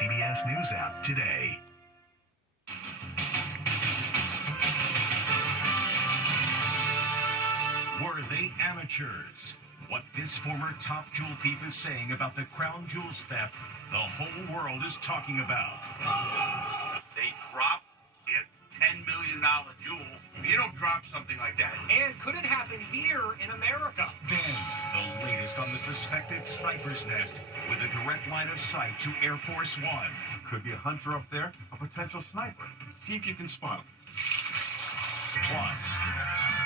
CBS News app today. Were they amateurs? What this former top jewel thief is saying about the crown jewels theft, the whole world is talking about. They dropped a $10 million jewel. You don't drop something like that. And could it happen here in America? Then, the latest on the suspected sniper's nest with a direct line of sight to Air Force One. Could be a hunter up there, a potential sniper. See if you can spot him. Plus,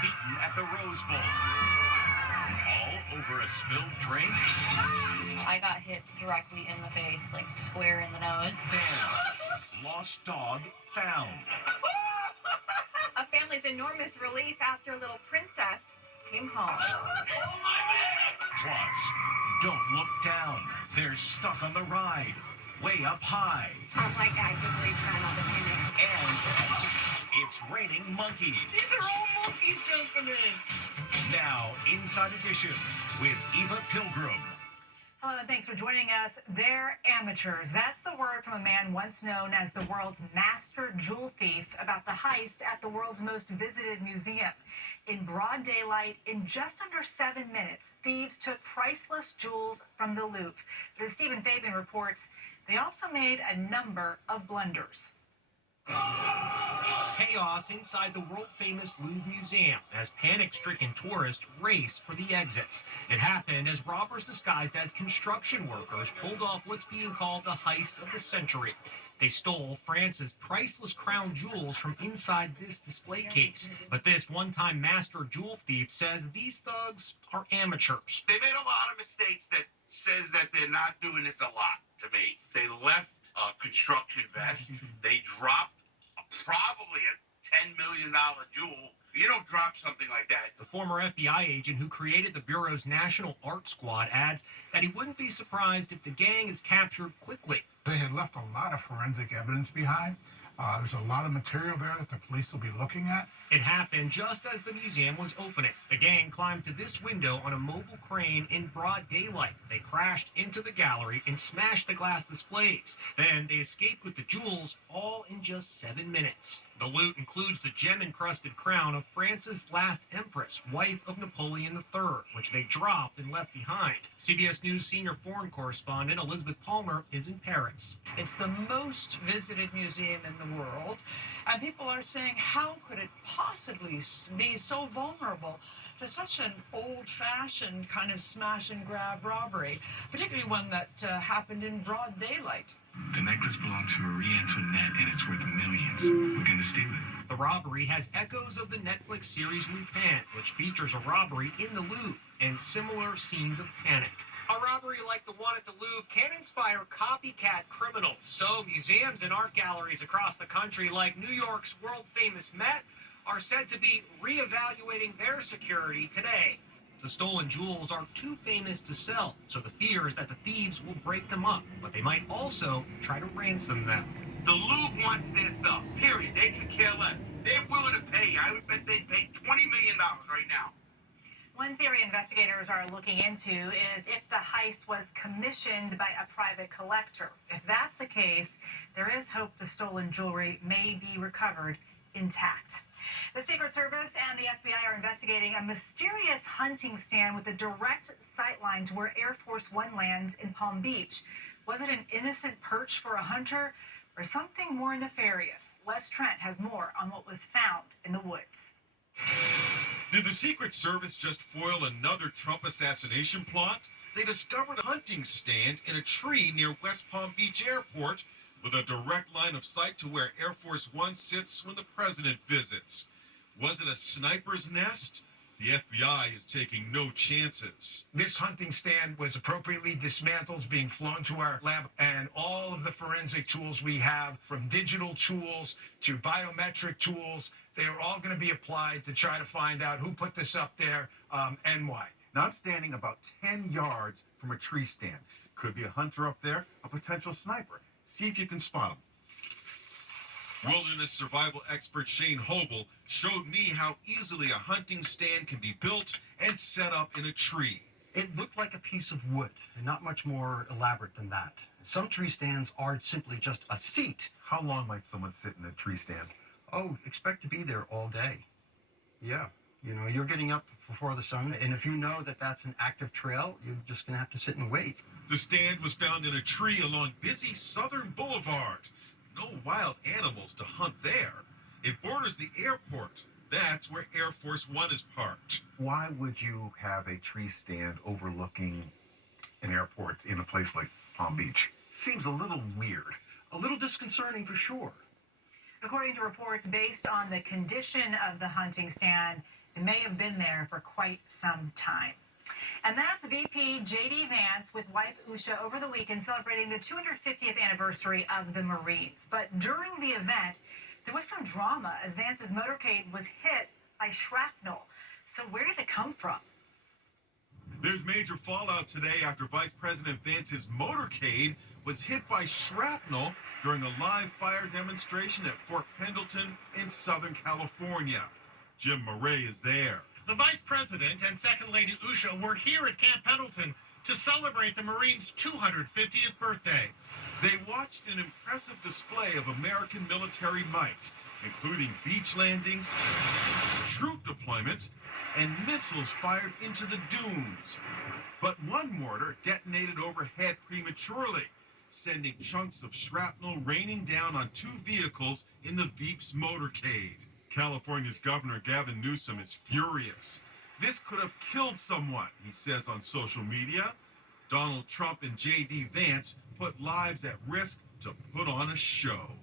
beaten at the Rose Bowl. All over a spilled drink. I got hit directly in the face, like square in the nose. Then, lost dog found. A family's enormous relief after a little princess came home. Plus, don't look down. They're stuck on the ride, way up high. Oh my God, good grief, trying not to panic. And it's raining monkeys. These are all monkeys jumping in. Now, Inside Edition with Eva Pilgrim. Hello, and thanks for joining us. They're amateurs. That's the word from a man once known as the world's master jewel thief about the heist at the world's most visited museum. In broad daylight, in just under 7 minutes, thieves took priceless jewels from the Louvre. But as Stephen Fabian reports, they also made a number of blunders. Chaos inside the world-famous Louvre Museum as panic-stricken tourists race for the exits. It happened as robbers disguised as construction workers pulled off what's being called the heist of the century. They stole France's priceless crown jewels from inside this display case. But this one-time master jewel thief says these thugs are amateurs. They made a lot of mistakes that says that they're not doing this a lot to me. They left a construction vest. They dropped probably a $10 million jewel. You don't drop something like that. The former FBI agent who created the Bureau's National Art Squad adds that he wouldn't be surprised if the gang is captured quickly. They had left a lot of forensic evidence behind. There's a lot of material there that the police will be looking at. It happened just as the museum was opening. The gang climbed to this window on a mobile crane in broad daylight. They crashed into the gallery and smashed the glass displays. Then they escaped with the jewels, all in just 7 minutes. The loot includes the gem-encrusted crown of France's last empress, wife of Napoleon III, which they dropped and left behind. CBS News senior foreign correspondent Elizabeth Palmer is in Paris. It's the most visited museum in the world, and people are saying, how could it possibly be so vulnerable to such an old-fashioned kind of smash-and-grab robbery, particularly one that happened in broad daylight? The necklace belonged to Marie Antoinette, and it's worth millions. We're going to steal it. The robbery has echoes of the Netflix series Lupin, which features a robbery in the Louvre and similar scenes of panic. A robbery like the one at the Louvre can inspire copycat criminals. So museums and art galleries across the country, like New York's world-famous Met, are said to be reevaluating their security today. The stolen jewels are too famous to sell, so the fear is that the thieves will break them up, but they might also try to ransom them. The Louvre wants their stuff, period. They could care less. They're willing to pay. I would bet they'd pay $20 million right now. One theory investigators are looking into is if the heist was commissioned by a private collector. If that's the case, there is hope the stolen jewelry may be recovered intact. The Secret Service and the FBI are investigating a mysterious hunting stand with a direct sightline to where Air Force One lands in Palm Beach. Was it an innocent perch for a hunter or something more nefarious? Les Trent has more on what was found in the woods. Did the Secret Service just foil another Trump assassination plot? They discovered a hunting stand in a tree near West Palm Beach Airport with a direct line of sight to where Air Force One sits when the president visits. Was it a sniper's nest? The FBI is taking no chances. This hunting stand was appropriately dismantled, being flown to our lab, and all of the forensic tools we have, from digital tools to biometric tools, they are all going to be applied to try to find out who put this up there and why. Now it's standing about 10 yards from a tree stand. Could be a hunter up there, a potential sniper. See if you can spot him. Wilderness survival expert Shane Hobel showed me how easily a hunting stand can be built and set up in a tree. It looked like a piece of wood, and not much more elaborate than that. Some tree stands are simply just a seat. How long might someone sit in a tree stand? Oh, expect to be there all day. Yeah. You know, you're getting up before the sun, and if you know that that's an active trail, you're just going to have to sit and wait. The stand was found in a tree along busy Southern Boulevard. No wild animals to hunt there. It borders the airport. That's where Air Force One is parked. Why would you have a tree stand overlooking an airport in a place like Palm Beach? Seems a little weird. A little disconcerting for sure. According to reports based on the condition of the hunting stand, it may have been there for quite some time. And that's VP J.D. Vance with wife Usha over the weekend celebrating the 250th anniversary of the Marines. But during the event, there was some drama as Vance's motorcade was hit by shrapnel. So where did it come from? There's major fallout today after Vice President Vance's motorcade was hit by shrapnel during a live fire demonstration at Fort Pendleton in Southern California. Jim Murray is there. The Vice President and Second Lady Usha were here at Camp Pendleton to celebrate the Marines' 250th birthday. They watched an impressive display of American military might, including beach landings, troop deployments, and missiles fired into the dunes. But one mortar detonated overhead prematurely, sending chunks of shrapnel raining down on two vehicles in the Veep's motorcade. California's Governor Gavin Newsom is furious. This could have killed someone, he says on social media. Donald Trump and J.D. Vance put lives at risk to put on a show.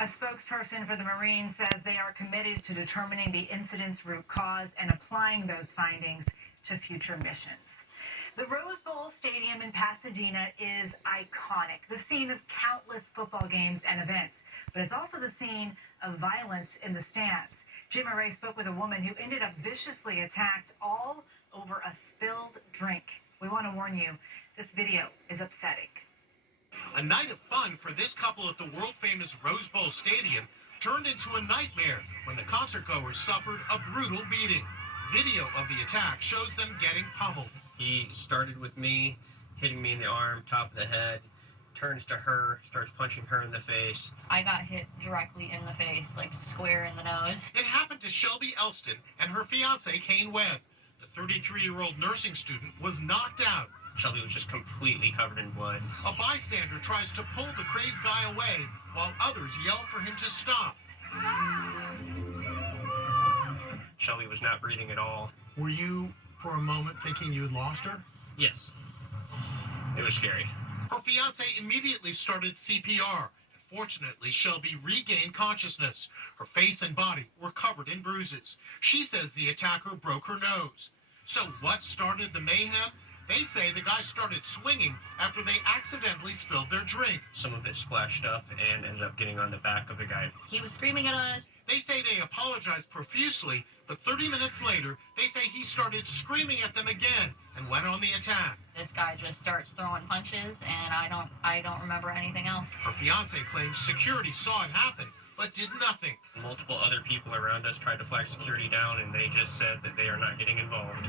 A spokesperson for the Marines says they are committed to determining the incident's root cause and applying those findings to future missions. The Rose Bowl Stadium in Pasadena is iconic, the scene of countless football games and events, but it's also the scene of violence in the stands. Jim Murray spoke with a woman who ended up viciously attacked all over a spilled drink. We want to warn you, this video is upsetting. A night of fun for this couple at the world-famous Rose Bowl Stadium turned into a nightmare when the concertgoers suffered a brutal beating. Video of the attack shows them getting pummeled. He started with me, hitting me in the arm, top of the head, turns to her, starts punching her in the face. I got hit directly in the face, like square in the nose. It happened to Shelby Elston and her fiance, Kane Webb. The 33-year-old nursing student was knocked out. Shelby was just completely covered in blood. A bystander tries to pull the crazed guy away while others yell for him to stop. Shelby was not breathing at all. Were you, for a moment, thinking you'd lost her? Yes. It was scary. Her fiance immediately started CPR. Fortunately, Shelby regained consciousness. Her face and body were covered in bruises. She says the attacker broke her nose. So what started the mayhem? They say the guy started swinging after they accidentally spilled their drink. Some of it splashed up and ended up getting on the back of the guy. He was screaming at us. They say they apologized profusely, but 30 minutes later, they say he started screaming at them again and went on the attack. This guy just starts throwing punches, and I don't remember anything else. Her fiance claims security saw it happen, but did nothing. Multiple other people around us tried to flag security down, and they just said that they are not getting involved.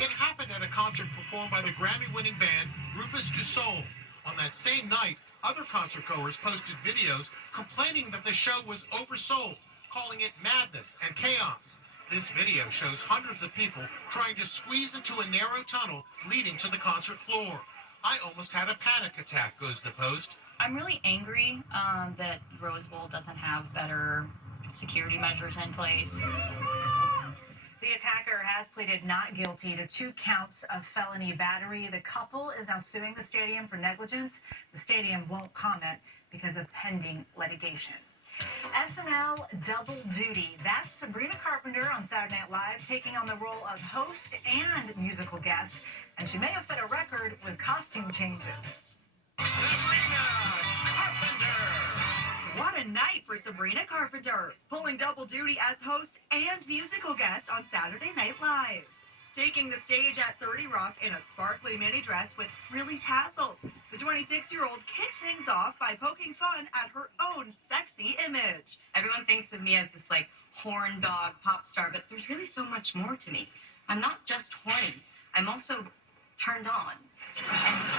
It happened at a concert performed by the Grammy-winning band Rufus Du Sol. On that same night, other concertgoers posted videos complaining that the show was oversold, calling it madness and chaos. This video shows hundreds of people trying to squeeze into a narrow tunnel leading to the concert floor. I almost had a panic attack, goes the post. I'm really angry that Rose Bowl doesn't have better security measures in place. The attacker has pleaded not guilty to 2 counts of felony battery. The couple is now suing the stadium for negligence. The stadium won't comment because of pending litigation. SNL Double Duty. That's Sabrina Carpenter on Saturday Night Live taking on the role of host and musical guest. And she may have set a record with costume changes. Sabrina Carpenter! What a night for Sabrina Carpenter, pulling double duty as host and musical guest on Saturday Night Live. Taking the stage at 30 Rock in a sparkly mini dress with frilly tassels, the 26-year-old kicked things off by poking fun at her own sexy image. Everyone thinks of me as this, like, horn dog pop star, but there's really so much more to me. I'm not just horny. I'm also turned on. And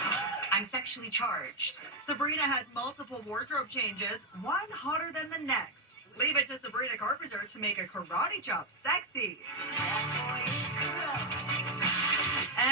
I'm sexually charged. Sabrina had multiple wardrobe changes, one hotter than the next. Leave it to Sabrina Carpenter to make a karate chop sexy.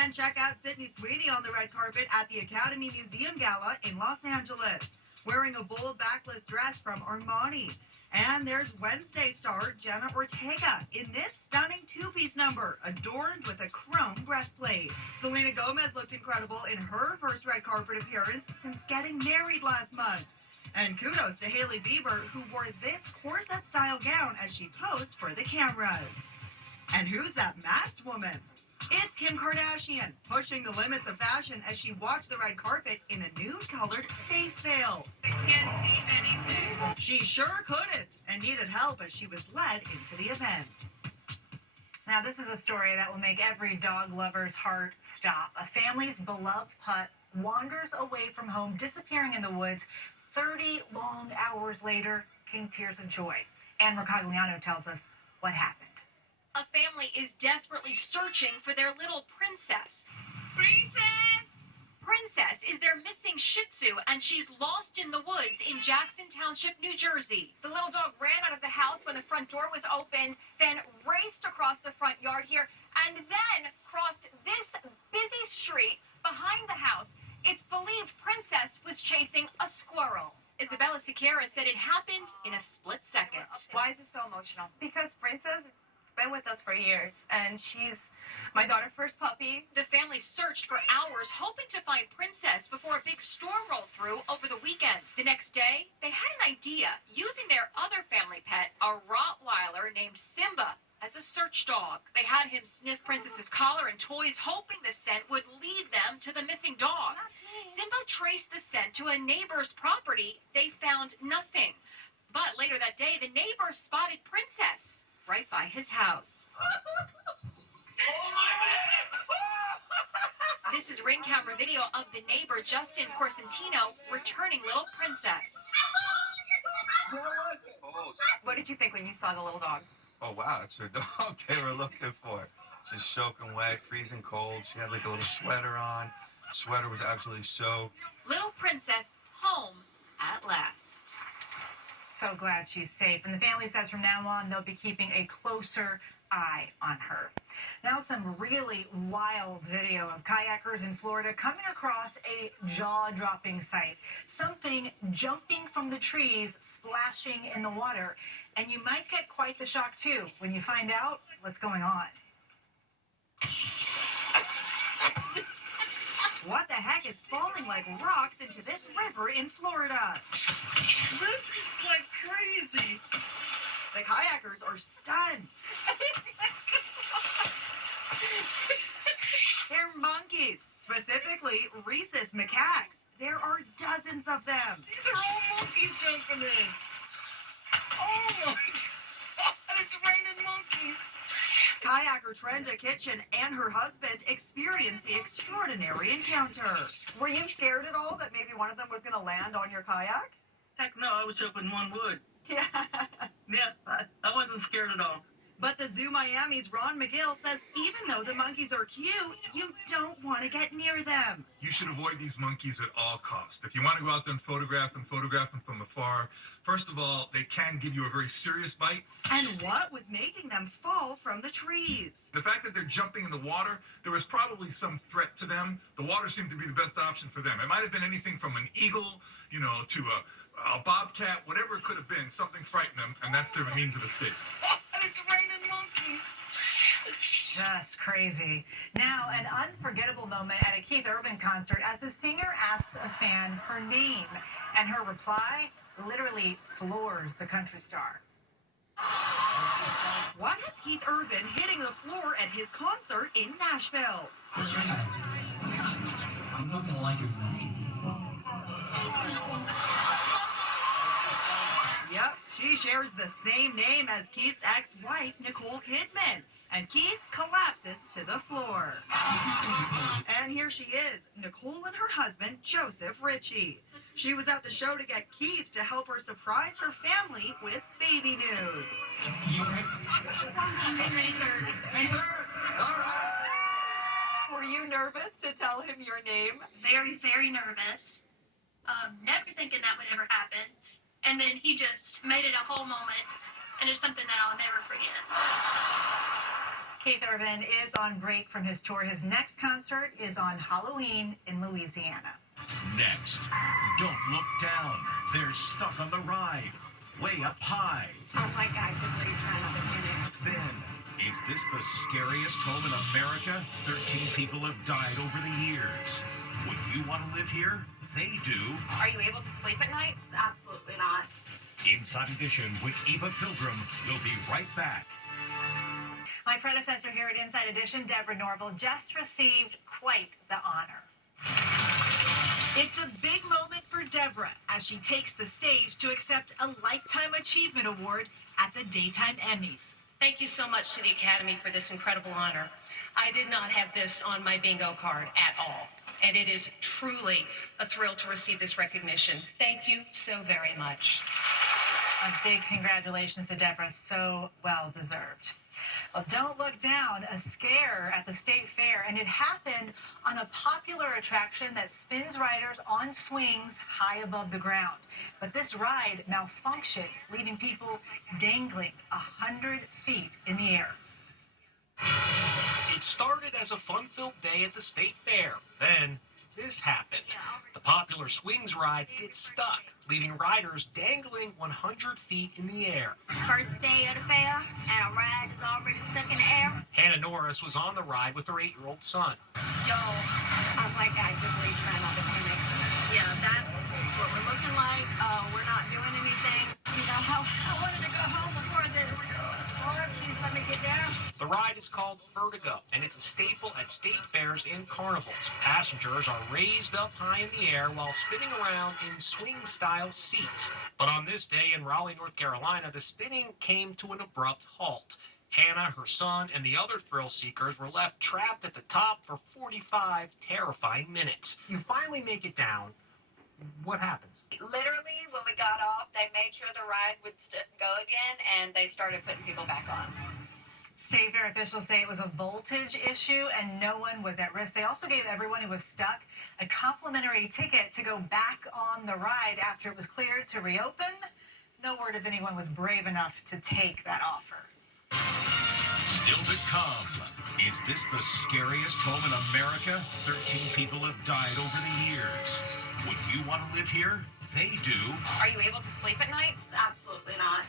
And check out Sydney Sweeney on the red carpet at the Academy Museum Gala in Los Angeles, wearing a bold backless dress from Armani. And there's Wednesday star Jenna Ortega in this stunning two-piece number, adorned with a chrome breastplate. Selena Gomez looked incredible in her first red carpet appearance since getting married last month. And kudos to Hailey Bieber, who wore this corset-style gown as she posed for the cameras. And who's that masked woman? It's Kim Kardashian, pushing the limits of fashion as she walked the red carpet in a nude-colored face veil. I can't see anything. She sure couldn't, and needed help as she was led into the event. Now, this is a story that will make every dog lover's heart stop. A family's beloved pup wanders away from home, disappearing in the woods. 30 long hours later came tears of joy. Anne Mercogliano tells us what happened. A family is desperately searching for their little princess. Princess is their missing Shih Tzu, and she's lost in the woods in Jackson Township, New Jersey. The little dog ran out of the house when the front door was opened, then raced across the front yard here, and then crossed this busy street behind the house. It's believed Princess was chasing a squirrel. Isabella Siqueira said it happened in a split second. Why is it so emotional? Because Princess been with us for years, and she's my daughter's first puppy. The family searched for hours, hoping to find Princess before a big storm rolled through over the weekend. The next day, they had an idea, using their other family pet, a Rottweiler named Simba, as a search dog. They had him sniff Princess's collar and toys, hoping the scent would lead them to the missing dog. Simba traced the scent to a neighbor's property. They found nothing. But later that day, the neighbor spotted Princess right by his house. This is ring camera video of the neighbor, Justin Corsentino, returning little Princess. What did you think when you saw the little dog? Oh, wow, it's her dog they were looking for. She's soaking wet, freezing cold. She had like a little sweater on. The sweater was absolutely soaked. Little Princess home at last. So glad she's safe. And the family says from now on, they'll be keeping a closer eye on her. Now, some really wild video of kayakers in Florida coming across a jaw-dropping sight. Something jumping from the trees, splashing in the water. And you might get quite the shock, too, when you find out what's going on. What the heck is falling like rocks into this river in Florida? This is like crazy. The kayakers are stunned. They're monkeys, specifically rhesus macaques. There are dozens of them. These are all monkeys jumping in. Oh my God, it's raining monkeys. Kayaker Trenda Kitchen and her husband experienced the extraordinary encounter. Were you scared at all that maybe one of them was going to land on your kayak? Heck no, I was hoping one would. Yeah. Yeah, I wasn't scared at all. But the Zoo Miami's Ron McGill says even though the monkeys are cute, you don't want to get near them. You should avoid these monkeys at all costs. If you want to go out there and photograph them from afar. First of all, they can give you a very serious bite. And what was making them fall from the trees? The fact that they're jumping in the water, there was probably some threat to them. The water seemed to be the best option for them. It might have been anything from an eagle, to a bobcat, whatever it could have been. Something frightened them, and that's their means of escape. And it's raining monkeys. Just crazy. Now, an unforgettable moment at a Keith Urban concert as the singer asks a fan her name, and her reply literally floors the country star. What has Keith Urban hitting the floor at his concert in Nashville? What's your name? I'm not gonna like your name. Yep, she shares the same name as Keith's ex-wife, Nicole Kidman. And Keith collapses to the floor. And here she is, Nicole and her husband, Joseph Ritchie. She was at the show to get Keith to help her surprise her family with baby news. You okay? Were you nervous to tell him your name? Very, very nervous. Never thinking that would ever happen. And then he just made it a whole moment. And it's something that I'll never forget. Keith Urban is on break from his tour. His next concert is on Halloween in Louisiana. Next, don't look down. They're stuck on the ride, way up high. Oh my God, the great time of the minute. Then, is this the scariest home in America? 13 people have died over the years. Would you want to live here? They do. Are you able to sleep at night? Absolutely not. Inside Edition with Eva Pilgrim. We'll be right back. My predecessor here at Inside Edition, Deborah Norville, just received quite the honor. It's a big moment for Deborah as she takes the stage to accept a Lifetime Achievement Award at the Daytime Emmys. Thank you so much to the Academy for this incredible honor. I did not have this on my bingo card at all, and it is truly a thrill to receive this recognition. Thank you so very much. A big congratulations to Deborah, so well deserved. Well, don't look down, a scare at the state fair, and it happened on a popular attraction that spins riders on swings high above the ground. But this ride malfunctioned, leaving people dangling 100 feet in the air. It started as a fun-filled day at the state fair. Then this happened. The popular swings ride gets stuck, leaving riders dangling 100 feet in the air. First day of the fair, and a ride is already stuck in the air. Hannah Norris was on the ride with her 8-year-old son. Yo, oh my God, the great time of the minute. Yeah, that's what we're looking like. We're not doing anything. You know, I wanted to go home before this. Lord, please let me get down. The ride is called Vertigo, and it's a staple at state fairs and carnivals. Passengers are raised up high in the air while spinning around in swing-style seats. But on this day in Raleigh, North Carolina, the spinning came to an abrupt halt. Hannah, her son, and the other thrill seekers were left trapped at the top for 45 terrifying minutes. You finally make it down. What happens? Literally, when we got off, they made sure the ride would go again, and they started putting people back on. State fair officials say it was a voltage issue and no one was at risk. They also gave everyone who was stuck a complimentary ticket to go back on the ride after it was cleared to reopen. No word if anyone was brave enough to take that offer. Still to come. Is this the scariest home in America? 13 people have died over the years. Would you want to live here? They do. Are you able to sleep at night? Absolutely not.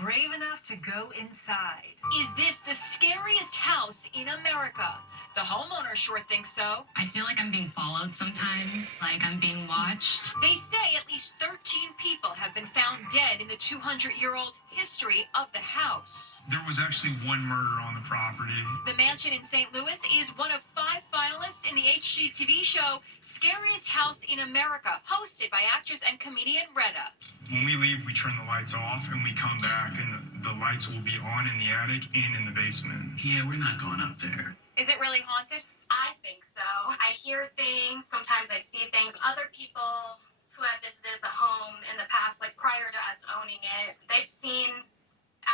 Brave enough to go inside. Is this the scariest house in America? The homeowner sure thinks so. I feel like I'm being followed sometimes, like I'm being watched. They say at least 13 people have been found dead in the 200-year-old history of the house. There was actually one murder on the property. The mansion in St. Louis is one of 5 finalists in the HGTV show Scariest House in America, hosted by actress and comedian Retta. When we leave, we turn the lights off and we come back and the lights will be on in the attic and in the basement. Yeah, we're not going up there. Is it really haunted? I think so. I hear things. Sometimes I see things. Other people who have visited the home in the past, like prior to us owning it, they've seen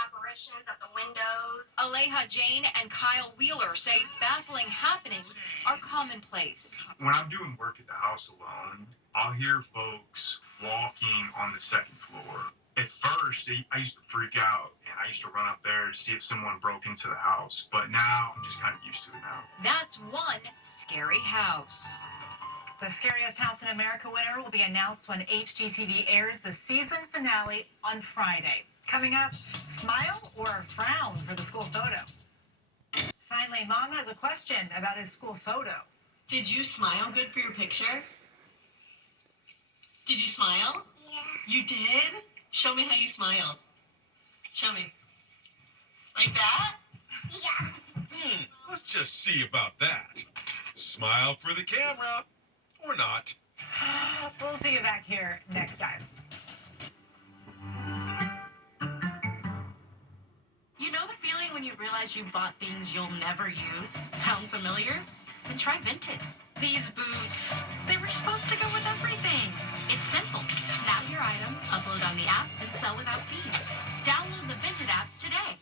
apparitions at the windows. Aleha Jane and Kyle Wheeler say baffling happenings are commonplace. When I'm doing work at the house alone, I'll hear folks walking on the second floor. At first, I used to freak out, and I used to run up there to see if someone broke into the house. But now, I'm just kind of used to it now. That's one scary house. The Scariest House in America winner will be announced when HGTV airs the season finale on Friday. Coming up, smile or a frown for the school photo. Finally, Mom has a question about his school photo. Did you smile good for your picture? Did you smile? Yeah. You did? Show me how you smiled. Show me. Like that? Yeah. Let's just see about that. Smile for the camera, or not. We'll see you back here next time. You know the feeling when you realize you bought things you'll never use? Sound familiar? Then try Vinted. These boots, they were supposed to go with everything. It's simple. Snap your item, upload on the app, and sell without fees. Download the Vinted app today.